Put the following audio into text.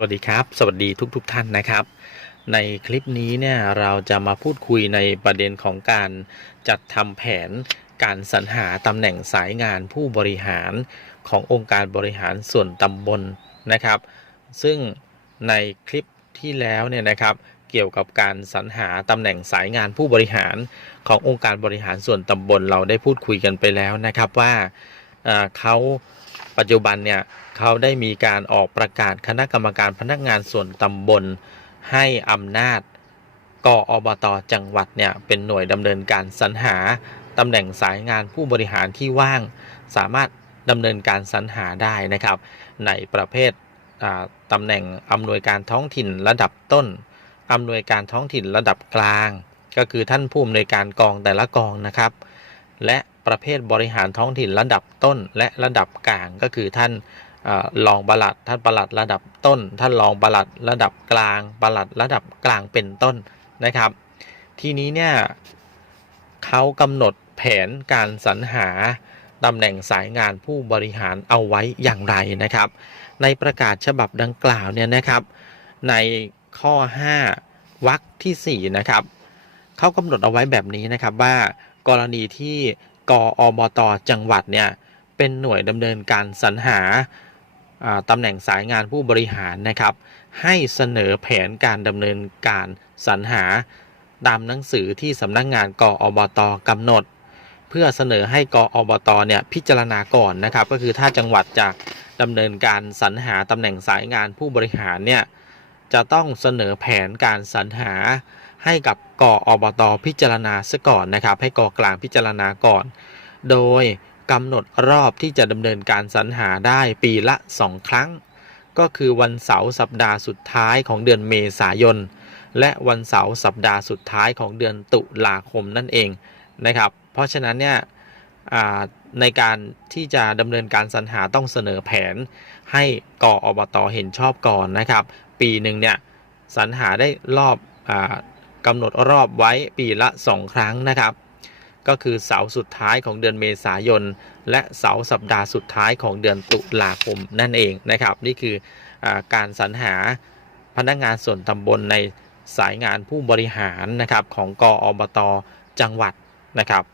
สวัสดีครับ สวัสดีทุกๆทท่านนะครับ ในคลิปนี้เนี่ยเราจะมาพูดคุยในประเด็นของการจัดทำแผนการสรรหาตำแหน่งสายงานผู้บริหารขององค์การบริหารส่วนตำบลนะครับ ซึ่งในคลิปที่แล้วเนี่ยนะครับเกี่ยวกับการสรรหาตำแหน่งสายงานผู้บริหารขององค์การบริหารส่วนตำบลเราได้พูดคุยกันไปแล้วนะครับว่า เขาปัจจุบันเนี่ยเขาได้มีการออกประกาศคณะกรรมการพนักงานส่วนตำบลให้อำนาจกอบตจังหวัดเนี่ยเป็นหน่วยดำเนินการสรรหาตำแหน่งสายงานผู้บริหารที่ว่าง สามารถดำเนินการสรรหาได้นะครับ ในประเภทตำแหน่งอำนวยการท้องถิ่นระดับต้นอำนวยการท้องถิ่นระดับกลาง ก็คือท่านผู้อำนวยการกองแต่ละกองนะครับ และ ประเภทบริหารท้องถิ่นระดับต้นและระดับกลางก็คือท่านเอ่อรองปลัดท่านปลัดระดับต้น ท่านรองปลัดระดับกลางปลัดระดับกลางเป็นต้นนะครับ ทีนี้เนี่ยเขากำหนดแผนการสรรหาตำแหน่งสายงานผู้บริหารเอาไว้อย่างไรนะครับ ในประกาศฉบับดังกล่าวเนี่ยนะครับ ในข้อ 5วรรคที่4นะครับเขากำหนดเอาไว้แบบนี้นะครับว่ากรณีที่ กอบตจังหวัดเนี่ยเป็นหน่วยดำเนินการสรรหาตำแหน่งสายงานผู้บริหารนะครับ ให้เสนอแผนการดำเนินการสรรหาตามหนังสือที่สำนักงานกอบตกำหนด เพื่อเสนอให้กอบตเนี่ยพิจารณาก่อนนะครับ ก็คือถ้าจังหวัดจะดำเนินการสรรหาตำแหน่งสายงานผู้บริหารเนี่ย จะต้องเสนอแผนการสรรหาให้กับกออบตพิจารณาซะก่อนนะครับ ให้กอกลางพิจารณาก่อน โดยกำหนดรอบที่จะดำเนินการสรรหาได้ปีละ 2 ครั้ง ก็คือวันเสาร์สัปดาห์สุดท้ายของเดือนเมษายน และวันเสาร์สัปดาห์สุดท้ายของเดือนตุลาคมนั่นเองนะครับ เพราะฉะนั้นเนี่ย ในการที่จะดำเนินการสรรหาต้องเสนอแผนให้กออบตเห็นชอบก่อนนะครับ ปีหนึ่งเนี่ยสรรหาได้รอบอกำหนดรอบไว้ปีละ 2 ครั้งนะครับ ก็คือเสาร์สุดท้ายของเดือนเมษายน และเสาร์สัปดาห์สุดท้ายของเดือนตุลาคมนั่นเองนะครับ นี่คืออการสรรหาพนักงานส่วนตำบลในสายงานผู้บริหารนะครับของกออบตจังหวัดนะครับ